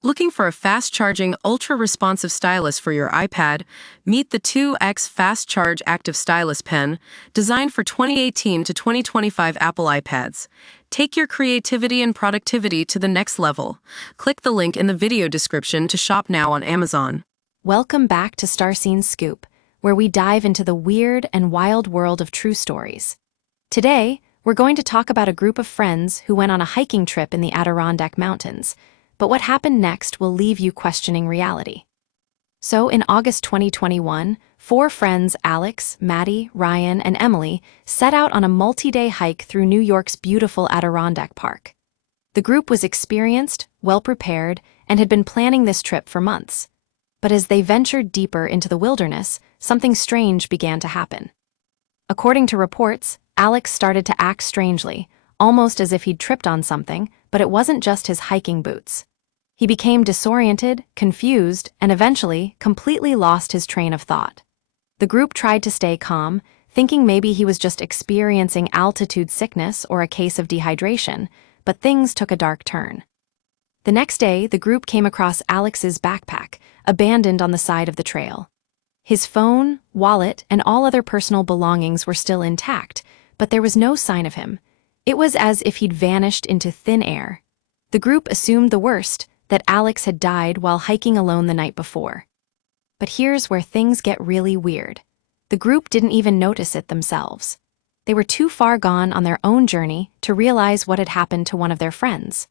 Looking for a fast-charging, ultra-responsive stylus for your iPad? Meet the 2X Fast Charge Active Stylus Pen, designed for 2018 to 2025 Apple iPads. Take your creativity and productivity to the next level. Click the link in the video description to shop now on Amazon. Welcome back to Starsene's Scoop, where we dive into the weird and wild world of true stories. Today, we're going to talk about a group of friends who went on a hiking trip in the Adirondack Mountains. But what happened next will leave you questioning reality. So, in August 2021, four friends, Alex, Maddie, Ryan, and Emily, set out on a multi-day hike through New York's beautiful Adirondack Park. The group was experienced, well-prepared, and had been planning this trip for months. But as they ventured deeper into the wilderness, something strange began to happen. According to reports, Alex started to act strangely, almost as if he'd tripped on something, but it wasn't just his hiking boots. He became disoriented, confused, and eventually completely lost his train of thought. The group tried to stay calm, thinking maybe he was just experiencing altitude sickness or a case of dehydration, but things took a dark turn. The next day, the group came across Alex's backpack, abandoned on the side of the trail. His phone, wallet, and all other personal belongings were still intact, but there was no sign of him. It was as if he'd vanished into thin air. The group assumed the worst, that Alex had died while hiking alone the night before. But here's where things get really weird. The group didn't even notice it themselves. They were too far gone on their own journey to realize what had happened to one of their friends.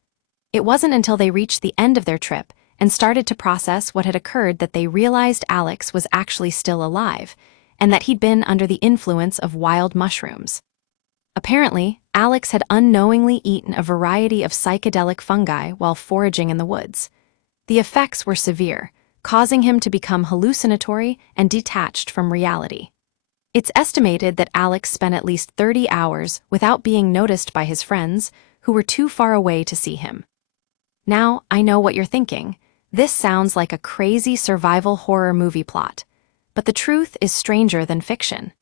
It wasn't until they reached the end of their trip and started to process what had occurred that they realized Alex was actually still alive, and that he'd been under the influence of wild mushrooms. Apparently, Alex had unknowingly eaten a variety of psychedelic fungi while foraging in the woods. The effects were severe, causing him to become hallucinatory and detached from reality. It's estimated that Alex spent at least 30 hours without being noticed by his friends, who were too far away to see him. Now, I know what you're thinking. This sounds like a crazy survival horror movie plot. But the truth is stranger than fiction.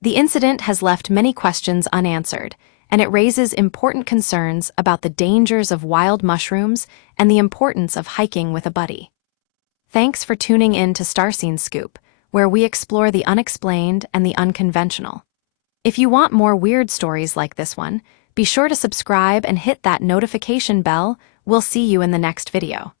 The incident has left many questions unanswered, and it raises important concerns about the dangers of wild mushrooms and the importance of hiking with a buddy. Thanks for tuning in to Starsene's Scoop, where we explore the unexplained and the unconventional. If you want more weird stories like this one, be sure to subscribe and hit that notification bell. We'll see you in the next video.